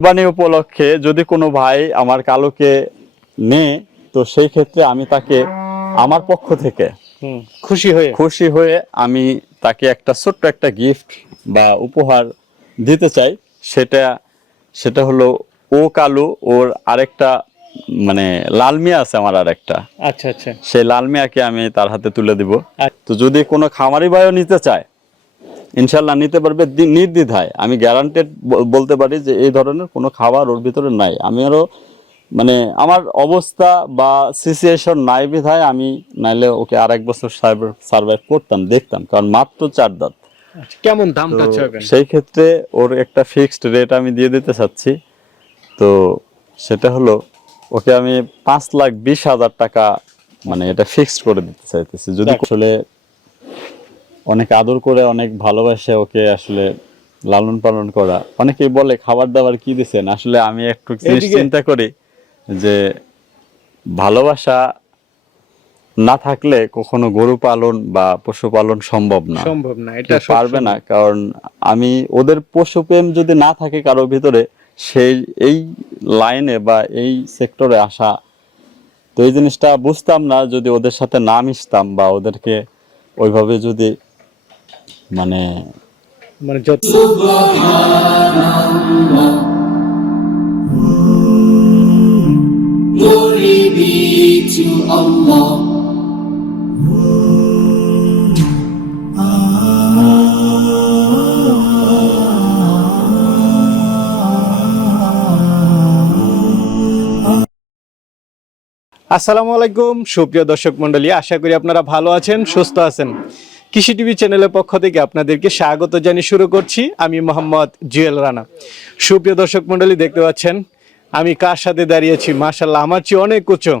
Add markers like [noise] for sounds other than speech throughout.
কোরবানি উপলক্ষে যদি কোনো ভাই আমার কালোকে নেয় তো সেই ক্ষেত্রে আমি তাকে আমার পক্ষ থেকে খুশি হয়ে। খুশি হয়ে আমি তাকে একটা ছোট্ট একটা গিফট বা উপহার দিতে চাই। সেটা সেটা হলো ও কালু ওর আরেকটা মানে লাল মিয়া আছে আমার আরেকটা। আচ্ছা আচ্ছা। সেই লাল মিয়াকে আমি তার হাতে তুলে দিব। আচ্ছা। তো যদি কোনো খামারি ভাইও নিতে চায় ইনশাল্লাহ নিতে পারবে নির্দ্বিধায়। আমি গ্যারান্টেড বলতে পারি যে এই ধরনের কোনো খাবার ওর ভিতরে নাই। আমি আরও মানে আমার অবস্থা বা সিচুয়েশন নাই বিধায় আমি নাইলে ওকে আর এক বছর সার্ভাইভ করতাম দেখতাম কারণ মাত্র চার দাঁত। আচ্ছা, কেমন দাম সেই ক্ষেত্রে ওর একটা ফিক্সড রেট আমি দিয়ে দিতে চাচ্ছি। তো সেটা হলো ওকে আমি পাঁচ লাখ বিশ হাজার টাকা মানে এটা ফিক্সড করে দিতে চাইতেছি। যদি আসলে অনেক আদর করে অনেক ভালোবাসে ওকে আসলে লালন পালন করা। অনেকেই বলে খাবার দাবার কি দিচ্ছেন আসলে আমি একটু চিন্তা করি যে ভালোবাসা না থাকলে কখনো গরু পালন বা পশুপালন সম্ভব না। সম্ভব না এটা পারবে না কারণ আমি ওদের পশুপ্রেম যদি না থাকে কারও ভিতরে সেই এই লাইনে বা এই সেক্টরে আসা তো এই জিনিসটা বুঝতাম না যদি ওদের সাথে না মিশতাম বা ওদেরকে ওইভাবে যদি মানে মানে যত. আসসালামু আলাইকুম সুপ্রিয় দর্শক মণ্ডলী আশা করি আপনারা ভালো আছেন সুস্থ আছেন কৃষি টিভি চ্যানেলের পক্ষ থেকে আপনাদেরকে স্বাগত জানিয়ে শুরু করছি। আমি মোহাম্মদ জুয়েল রানা। সুপ্রিয় দর্শক মণ্ডলী, দেখতে পাচ্ছেন, আমি কার সাথে দাঁড়িয়েছি মাশাল্লাহ আমার চেয়ে অনেক উঁচু,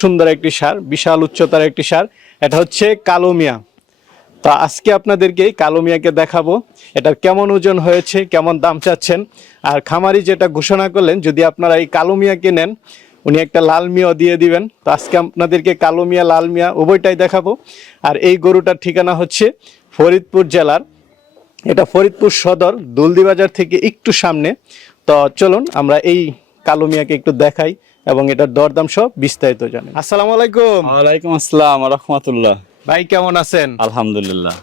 সুন্দর একটি সার, বিশাল উচ্চতার একটি সার। এটা হচ্ছে কালো মিয়া। তো আজকে আপনাদেরকে এই কালো মিয়াকে দেখাবো। এটার কেমন ওজন হয়েছে, কেমন দাম চাচ্ছেন, আর খামারি যেটা ঘোষণা করলেন, যদি আপনারা এই কালো মিয়াকে নেন উনি একটা লাল মিয়াও দিয়ে দিবেন। তো আজকে আপনাদেরকে কালো মিয়া লাল মিয়া উভয়টাই দেখাবো। আর এই গরুটার ঠিকানা হচ্ছে ফরিদপুর জেলার এটা ফরিদপুর সদর দুলদি বাজার থেকে একটু সামনে। তো চলুন আমরা এই কালো মিয়াকে একটু দেখাই এবং এটার দরদাম সব বিস্তারিত জানেন আসসালামু আলাইকুম। ওয়ালাইকুম আসসালাম রহমতুল্লাহ। ভাই কেমন আছেন? আলহামদুলিল্লাহ।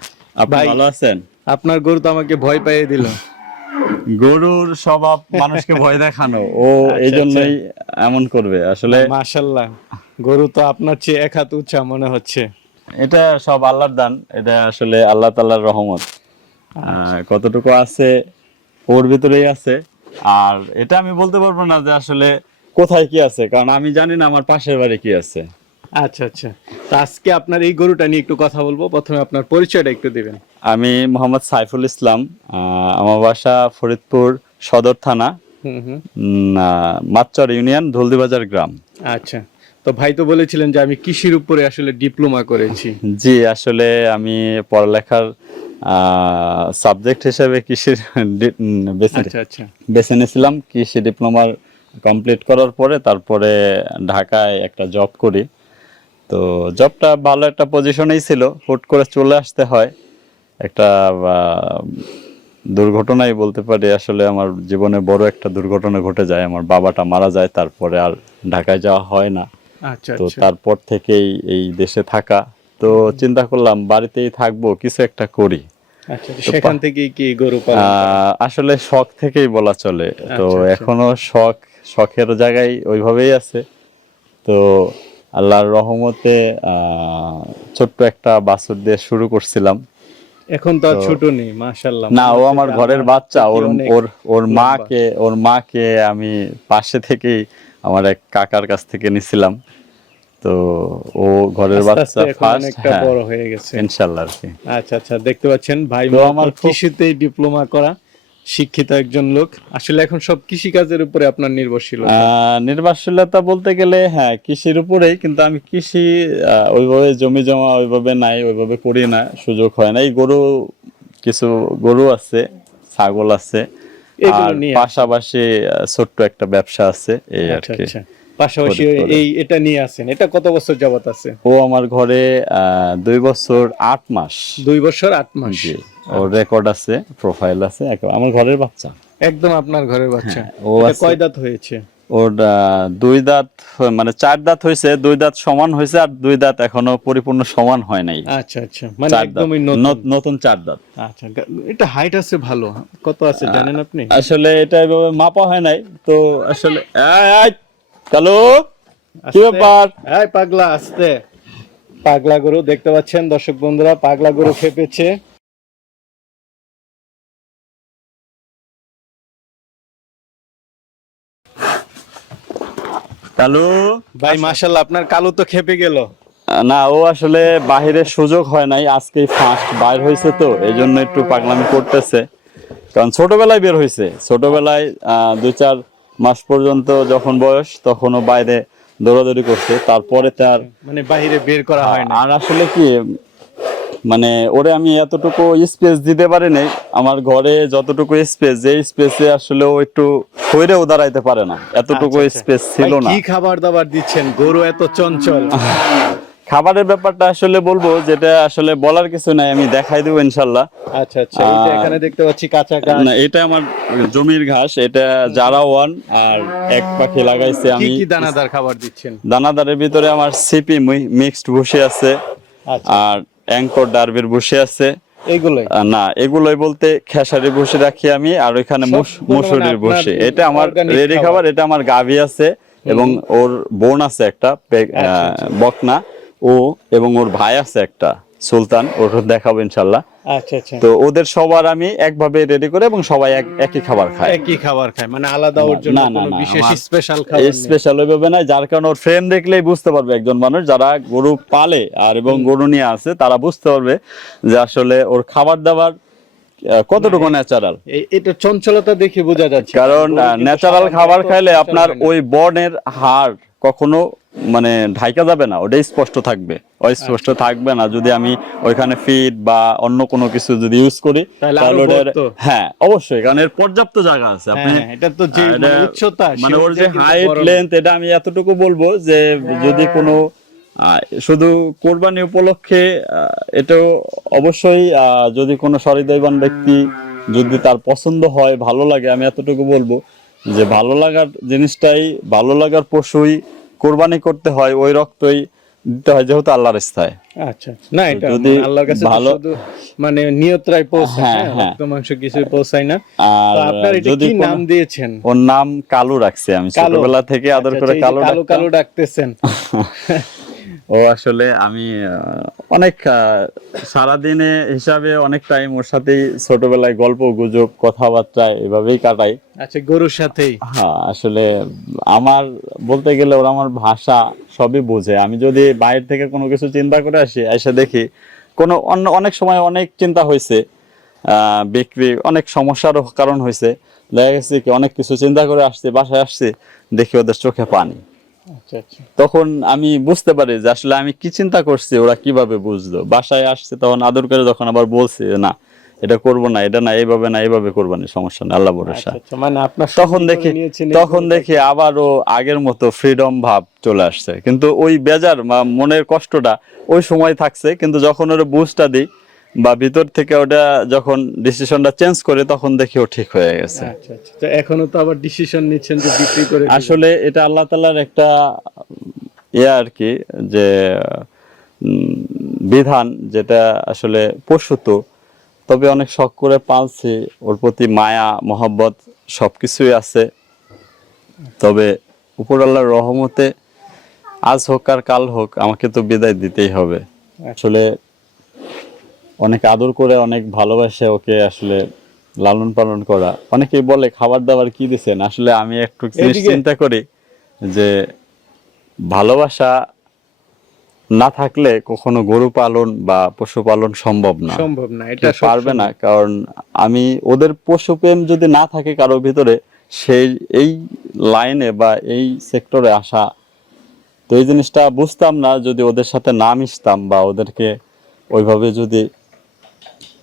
আপনি। ভালো আছেন? আপনার গরু তো আমাকে ভয় পাইয়ে দিল। গরুর স্বভাব মানুষকে ভয় দেখানো। ও এই জন্যই এমন করবে আসলে মাশাল্লাহ গরু তো আপনার চেয়ে এক হাত উঁচা মনে হচ্ছে। এটা সব আল্লাহর দান এটা আসলে আল্লাহ তাল্লাহর রহমত। আহ, কতটুকু আছে ওর ভিতরেই আছে। আর এটা আমি বলতে পারব না যে আসলে কোথায় কি আছে কারণ আমি জানি না আমার পাশের বাড়ি কি আছে। আচ্ছা আচ্ছা। তো আজকে আপনার এই গরুটা নিয়ে একটু কথা বলব। প্রথমে আপনার পরিচয়টা একটু দিবেন। আমি মোহাম্মদ সাইফুল ইসলাম আমার বাসা ফরিদপুর সদর থানা মাতচর ইউনিয়ন ধলদিবাজার গ্রাম। আচ্ছা তো ভাই তো বলেছিলেন যে আমি কৃষির উপরে আসলে ডিপ্লোমা করেছি। জি আসলে আমি পড়ালেখার সাবজেক্ট হিসেবে কৃষির আচ্ছা আচ্ছা। বেছে নিয়েছিলাম। কৃষি ডিপ্লোমার কমপ্লিট করার পরে তারপরে ঢাকায় একটা জব করি। তো জবটা ভালো একটা পজিশনেই ছিল হুট করে চলে আসতে হয়। একটা দুর্ঘটনাই বলতে পারি আসলে আমার জীবনে বড় একটা দুর্ঘটনা ঘটে যায়। আমার বাবাটা মারা যায় তারপরে আর ঢাকায় যাওয়া হয় না। আচ্ছা তো আচ্ছা। তারপর থেকেই এই দেশে থাকা। তো চিন্তা করলাম বাড়িতেই থাকব কিছু একটা করি। আচ্ছা সেখান থেকেই কি গরু আহ, আসলে শখ থেকেই বলা চলে। তো। এখনও শখ শখের জায়গায় ওইভাবেই আছে। তো আল্লাহর রহমতে আহ, ছোট্ট একটা বাছুর দিয়ে শুরু করছিলাম। এখন তো ছোট নেই মাশাআল্লাহ না ও আমার ঘরের বাচ্চা ওর ওর ওর মাকে ওর মাকে আমি পাশে থেকেই আমার এক কাকার কাছ থেকে নিছিলাম। তো ও ঘরের বাচ্চা ফার্স্ট অনেকটা বড় হয়ে গেছে। ইনশাল্লাহ আর কি। আচ্ছা আচ্ছা দেখতে পাচ্ছেন ভাই আমার কৃষিতেই ডিপ্লোমা করা। শিক্ষিত একজন লোক। আসলে এখন সব কৃষি কাজের উপরে আপনার নির্ভরশীল। আহ, নির্ভরশীলতা বলতে গেলে হ্যাঁ কৃষির উপরেই কিন্তু আমি কৃষি ওইভাবে জমি জমা ওইভাবে নাই ওইভাবে করি না সুযোগ হয় না। এই গরু কিছু গরু আছে ছাগল আছে আর পাশাপাশি ছোট্ট একটা ব্যবসা আছে এই আর আচ্ছা কি। আচ্ছা। পাশাপাশি। এই এটা নিয়ে আছেন। এটা কত বছর যাবত আছে? ও আমার ঘরে আহ, দুই বছর আট মাস। দুই বছর আট মাস। ওর রেকর্ড আছে প্রোফাইল আছে আমার ঘরের বাচ্চা। একদম আপনার ঘরের বাচ্চা। হ্যাঁ, ও কয় দাঁত হয়েছে? ওর দুই দাঁত মানে চার দাঁত হয়েছে দুই দাঁত সমান হয়েছে আর দুই দাঁত এখনও পরিপূর্ণ সমান হয় নাই। আচ্ছা আচ্ছা। মানে একদমই নতুন। নতুন চার দাঁত। আচ্ছা এটা হাইট আছে ভালো। কত আছে জানেন আপনি? আসলে এটা এভাবে মাপা হয় নাই তো আসলে কালু কি ব্যাপার? এই পাগলা আস্তে। পাগলা গরু দেখতে পাচ্ছেন দর্শক বন্ধুরা পাগলা গরু খেপেছে। কালু? ভাই মাশাল্লাহ আপনার কালো তো খেপে গেল। না ও আসলে বাহিরের সুযোগ হয় নাই আজকেই ফার্স্ট বাইর হয়েছে তো এই জন্য একটু পাগলামি করতেছে। কারণ ছোটবেলায় বের হয়েছে। ছোটবেলায় আহ, দুই চার মাস পর্যন্ত যখন বয়স তখন ও বাইরে দৌড়াদৌড়ি করছে তারপরে তার মানে বাইরে বের করা হয় না আর আসলে কি মানে ওরে আমি এতটুকু স্পেস দিতে পারি নাই আমার ঘরে যতটুকু স্পেস যে স্পেসে আসলে ও একটু হইরেও দাঁড়াইতে পারে না। এতটুকু আচ্ছা, আচ্ছা। স্পেস ছিল না। কি খাবার দাবার দিচ্ছেন? গরু এত চঞ্চল। [laughs] খাবারের ব্যাপারটা আসলে বলব যেটা আসলে বলার কিছু নাই আমি দেখাই দেবো ইনশাল্লাহ। আচ্ছা আচ্ছা এখানে দেখতে পাচ্ছি কাঁচা ঘাস না এটা আমার জমির ঘাস এটা জারা ওয়ান আর এক পাখি লাগাইছে আমি। কি দানাদার খাবার দিচ্ছেন? দানাদারের ভিতরে আমার সিপি মিক্সড ভুসি আছে। আচ্ছা। আর অ্যাঙ্কর ডার্বির বসে আছে। না এগুলোই বলতে খেসারি বসে রাখি আমি আর ওইখানে মানে মুসুরির বসে। এটা আমার রেডি খাবার। এটা আমার গাভী আছে এবং ওর বোন আছে একটা আচ্ছা, আচ্ছা। বকনা। ও এবং ওর ভাই আছে একটা। সুলতান ওর দেখাবো ইনশাল্লাহ আচ্ছা আচ্ছা। তো ওদের সবার আমি একভাবে রেডি করে এবং সবাই এক একই খাবার খায়। একই খাবার খায় মানে আলাদা ওর জন্য না, না, কোনো বিশেষ স্পেশাল খাবার। স্পেশাল ওইভাবে নাই যার কারণে ওর ফ্রেম দেখলেই বুঝতে পারবে একজন মানুষ যারা গরু পালে আর এবং গরু নিয়ে আছে তারা বুঝতে পারবে যে আসলে ওর খাবার দাবার কতটুকু ন্যাচারাল এটা চঞ্চলতা দেখে বোঝা যাচ্ছে। কারণ ন্যাচারাল খাবার খাইলে আপনার ওই বর্ণের হাড় কখনো মানে ঢাইকা যাবে না ওটাই স্পষ্ট থাকবে। অস্পষ্ট আচ্ছা। থাকবে না যদি আমি ওইখানে ফিড বা অন্য কোনো কিছু যদি ইউজ করি তাহলে। হ্যাঁ অবশ্যই কারণ এর পর্যাপ্ত জায়গা আছে। আপনি হ্যাঁ, এটা তো যে আহ, মানে উচ্চতা মানে ওর যে হাইট লেন্থ এটা আমি এতটুকু বলব যে যদি কোনো শুধু কোরবানি উপলক্ষে এটাও অবশ্যই আহ, যদি কোনো সহৃদয়বান ব্যক্তি যদি তার পছন্দ হয় ভালো লাগে আমি এতটুকু বলব। যে ভালো লাগার জিনিসটাই ভালো লাগার পশুই কোরবানি করতে হয় ওই রক্তই দিতে হয় যেহেতু আল্লাহর ইস্তায় আচ্ছা আচ্ছা। না এটা যদি মানে আল্লাহর কাছে ভালো- মানে নিয়তরাই পৌঁছায় হ্যাঁ, হ্যাঁ। রক্ত মাংস কিছুই পৌঁছায় না আর আপনার এটা কি নাম দিয়েছেন ওর নাম কালু রাখছে আমি কালু। ছোটবেলা থেকে আদর আচ্ছা, করে এই যে কালু কালো ডাকতেছেন [laughs] ও আসলে আমি অনেক সারাদিনে হিসাবে অনেক টাইম ওর সাথেই ছোটবেলায় গল্প গুজব কথাবার্তা এভাবেই কাটাই। আচ্ছা গরুর সাথেই? হ্যাঁ আসলে আমার বলতে গেলে ওরা আমার ভাষা সবই বোঝে। আমি যদি বাইরে থেকে কোনো কিছু চিন্তা করে আসি এসে দেখি কোনো অন্য অনেক সময় অনেক চিন্তা হয়েছে বিক্রি অনেক সমস্যারও কারণ হয়েছে দেখা গেছে কি অনেক কিছু চিন্তা করে আসছে বাসায় আসছে দেখি ওদের চোখে পানি। তখন আমি বুঝতে পারি যে আসলে আমি কি চিন্তা করছি ওরা কীভাবে বুঝলো। বাসায় আসছে তখন আদর করে যখন আবার বলছে না এটা করব না এটা না এইভাবে না এইভাবে করব না সমস্যা না আল্লাহ ভরসা। আচ্ছা, আচ্ছা, মানে আপনার তখন দেখি তখন। দেখি আবারও আগের মতো ফ্রিডম ভাব চলে আসছে। কিন্তু ওই বেজার বা মনের কষ্টটা ওই সময় থাকছে কিন্তু যখন ওর বুঝটা দিই বা ভিতর থেকে ওটা যখন ডিসিশনটা চেঞ্জ করে তখন দেখি ও ঠিক হয়ে গেছে। আচ্ছা আচ্ছা। তো এখনও তো আবার ডিসিশন নিচ্ছেন যে বিক্রি করে আসলে এটা আল্লাহ তালার একটা ইয়ে আর কি যে বিধান যেটা আসলে পশুত তবে অনেক শখ করে পালছি ওর প্রতি মায়া মহব্বত সবকিছুই আছে। তবে উপর আল্লাহর রহমতে আজ হোক আর কাল হোক আমাকে তো বিদায় দিতেই হবে। আসলে অনেক আদর করে অনেক ভালোবাসে ওকে আসলে লালন পালন করা। অনেকেই বলে খাবার দাবার কি দিছেন? আসলে আমি একটু চিন্তা করি যে ভালোবাসা না থাকলে কখনো গরু পালন বা পশু পালন সম্ভব না। সম্ভব না এটা পারবে না কারণ আমি ওদের পশুপ্রেম যদি না থাকে কারও ভিতরে সেই এই লাইনে বা এই সেক্টরে আসা তো এই জিনিসটা বুঝতাম না যদি ওদের সাথে না মিশতাম বা ওদেরকে ওইভাবে যদি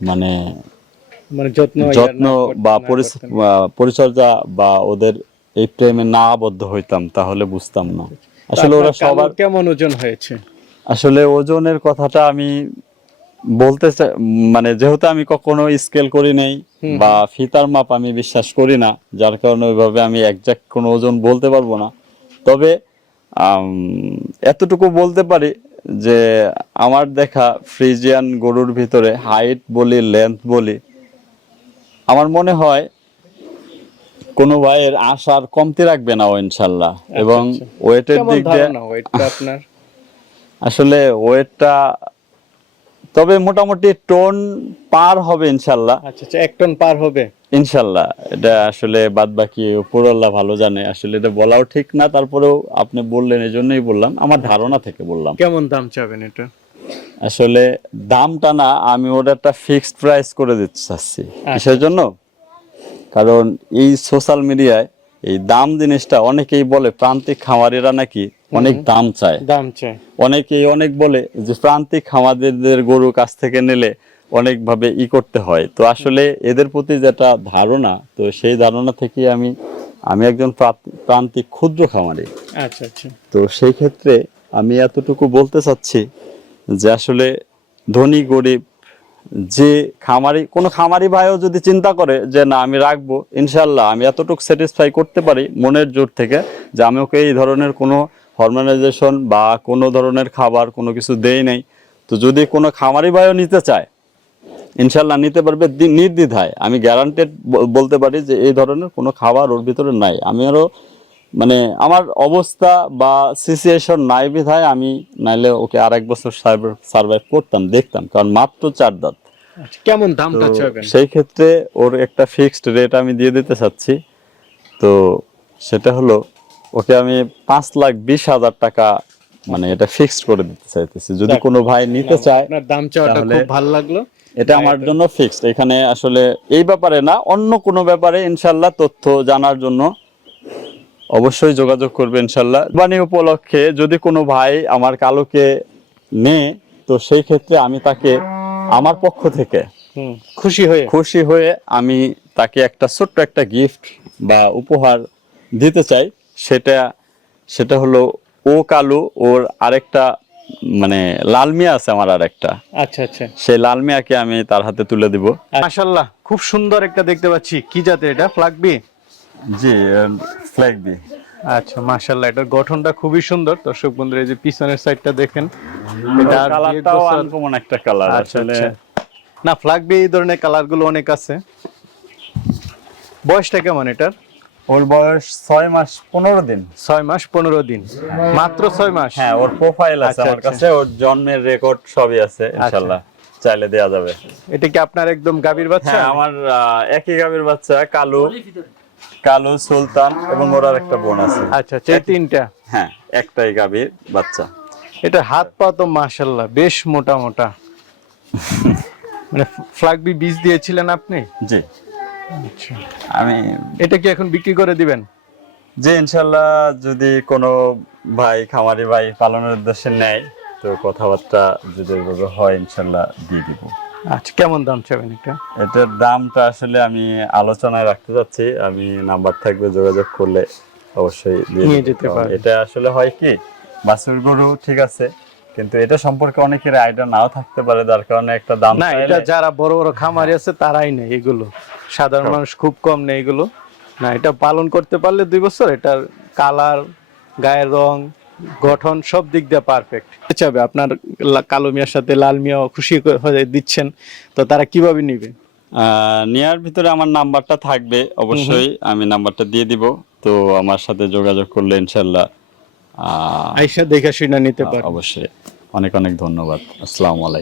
মানে মানে যত্ন বা পরিচর্যা বা ওদের এই প্রেমে না আবদ্ধ হইতাম তাহলে বুঝতাম না। আসলে ওরা সবার কেমন ওজন হয়েছে? আসলে ওজনের কথাটা আমি বলতে মানে যেহেতু আমি কখনো স্কেল করি নাই বা ফিতার মাপ আমি বিশ্বাস করি না যার কারণে ওইভাবে আমি একজাক্ট কোনো ওজন বলতে পারব না। তবে এতটুকু বলতে পারি যে আমার দেখা ফ্রিজিয়ান গরুর ভিতরে হাইট বলি লেন্থ বলি আমার মনে হয় কোনো ভাইয়ের আশার কমতি রাখবে না ও ইনশাল্লাহ। এবং ওয়েটের দিক দিয়ে ওয়েটটা আপনার? আসলে ওয়েটটা তবে মোটামুটি টোন পার হবে ইনশাল্লাহ। আচ্ছা আচ্ছা এক টন পার হবে। ইনশাল্লাহ এটা আসলে বাদ বাকি উপরওয়াল্লাহ ভালো জানে। আসলে এটা বলাও ঠিক না তারপরেও আপনি বললেন এই জন্যই বললাম। আমার ধারণা থেকে বললাম। কেমন দাম চাবেন এটা? আসলে দামটা না আমি ওর একটা ফিক্সড প্রাইস করে দিতে চাচ্ছি। আচ্ছা। কিসের জন্য? কারণ এই সোশ্যাল মিডিয়ায় এই দাম জিনিসটা অনেকেই বলে প্রান্তিক খামারিরা নাকি অনেক দাম চায়। দাম চায়। অনেকেই অনেক বলে যে প্রান্তিক খামারদের গরু কাছ থেকে নিলে অনেকভাবে ই করতে হয়। তো আসলে এদের প্রতি যেটা ধারণা তো সেই ধারণা থেকে আমি আমি একজন প্রান্তিক ক্ষুদ্র খামারি। আচ্ছা আচ্ছা। তো সেই ক্ষেত্রে আমি এতটুকু বলতে চাচ্ছি যে আসলে ধনী গরিব যে খামারি কোনো খামারি ভাইও যদি চিন্তা করে যে না আমি রাখব ইনশাল্লাহ আমি এতটুকু স্যাটিসফাই করতে পারি মনের জোর থেকে যে আমি ওকে এই ধরনের কোনো হরমোনাইজেশন বা কোনো ধরনের খাবার কোনো কিছু দেই নাই। তো যদি কোনো খামারি ভাইও নিতে চায় ইনশাল্লাহ নিতে পারবে নির্দ্বিধায়। আমি গ্যারান্টেড বলতে পারি যে এই ধরনের কোনো খাবার ওর ভিতরে নাই। আমি আরও মানে আমার অবস্থা বা সিচুয়েশন নাই বিধায় আমি নাইলে ওকে আর এক বছর সার্ভাইভ করতাম দেখতাম। কারণ মাত্র চার দাঁত। আচ্ছা কেমন দামটা সেই ক্ষেত্রে ওর একটা ফিক্সড রেট আমি দিয়ে দিতে চাচ্ছি। তো সেটা হলো ওকে আমি পাঁচ লাখ বিশ হাজার টাকা মানে এটা ফিক্সড করে দিতে চাইতেছি। যদি কোনো ভাই নিতে চায় দাম চাওয়াটা খুব ভালো লাগল। এটা আমার জন্য ফিক্সড এখানে আসলে এই ব্যাপারে না অন্য কোনো ব্যাপারে ইনশাল্লাহ তথ্য জানার জন্য অবশ্যই যোগাযোগ করবে ইনশাল্লাহ। বাণী উপলক্ষে যদি কোনো ভাই আমার কালোকে নে তো সেই ক্ষেত্রে আমি তাকে আমার পক্ষ থেকে খুশি হয়ে। খুশি হয়ে আমি তাকে একটা ছোট্ট একটা গিফট বা উপহার দিতে চাই। সেটা সেটা হলো ও কালু ওর আরেকটা মানে লাল মিয়া আছে আমার আরেকটা। আচ্ছা আচ্ছা। সেই লাল মিয়াকে আমি তার হাতে তুলে দিব। মাশাআল্লাহ খুব সুন্দর একটা দেখতে পাচ্ছি। কি জাতের এটা? ফ্লাগবি জি ফ্ল্যাগ দি আচ্ছা মাশাআল্লাহ এটার গঠনটা খুবই সুন্দর। দর্শক বন্ধুরা এই যে পিছনের সাইডটা দেখেন এটা আর কালারটাও আনকমন একটা কালার আচ্ছা আসলে। আচ্ছা। না ফ্লাগবি এই ধরনের কালারগুলো অনেক আছে। বয়সটা কেমন এটার? ওর বয়স ছয় মাস পনেরো দিন। ছয় মাস পনেরো দিন। মাত্র ছয় মাস? হ্যাঁ ওর প্রোফাইল আছে আচ্ছা, আমার আচ্ছা। কাছে ওর জন্মের রেকর্ড সবই আছে ইনশাল্লাহ। চাইলে দেয়া যাবে। এটা কি আপনার একদম গাভীর বাচ্চা? হ্যাঁ আমার একই গাভীর বাচ্চা কালু। কালু সুলতান এবং ওর আর একটা বোন আছে। আচ্ছা আচ্ছা এই তিনটা? হ্যাঁ একটাই গাভীর বাচ্চা। এটা হাত পা তো মাশাল্লাহ বেশ মোটা মোটা। [laughs] মানে ফ্লাগবি বীজ দিয়েছিলেন আপনি? জি। আচ্ছা আমি এটা কি এখন বিক্রি করে দিবেন? যে ইনশাল্লাহ যদি কোনো ভাই খামারি ভাই পালনের উদ্দেশ্যে নেয় তো কথাবার্তা যদি হয় ইনশাল্লাহ দিয়ে দিব। আচ্ছা কেমন দাম চাবেন এটা? এটার দামটা আসলে আমি আলোচনায় রাখতে চাচ্ছি। আমি নাম্বার থাকবে যোগাযোগ করলে অবশ্যই নিয়ে যেতে পারবে। এটা আসলে হয় কি বাছুর গরু ঠিক আছে কিন্তু এটা সম্পর্কে অনেকের আইডিয়া নাও থাকতে পারে যার কারণে একটা দাম না এটা যারা বড় বড় খামারি আছে তারাই নেই এগুলো। সাধারণ মানুষ খুব কম নেই এগুলো। না এটা পালন করতে পারলে দুই বছর এটার কালার গায়ের রং গঠন সব দিক দিয়ে পারফেক্ট চাবে আপনার লা- কালো মিয়ার সাথে লাল মিয়াও খুশি করে- হয়ে দিচ্ছেন তো তারা কীভাবে নিবে? আহ, নেয়ার ভিতরে আমার নাম্বারটা থাকবে অবশ্যই। আমি নাম্বারটা দিয়ে দিব তো আমার সাথে যোগাযোগ করলে ইনশাল্লাহ আহ, আইসা দেখে শুনে নিতে পারে অবশ্যই। অনেক অনেক ধন্যবাদ। আসসালামু আলাইকুম।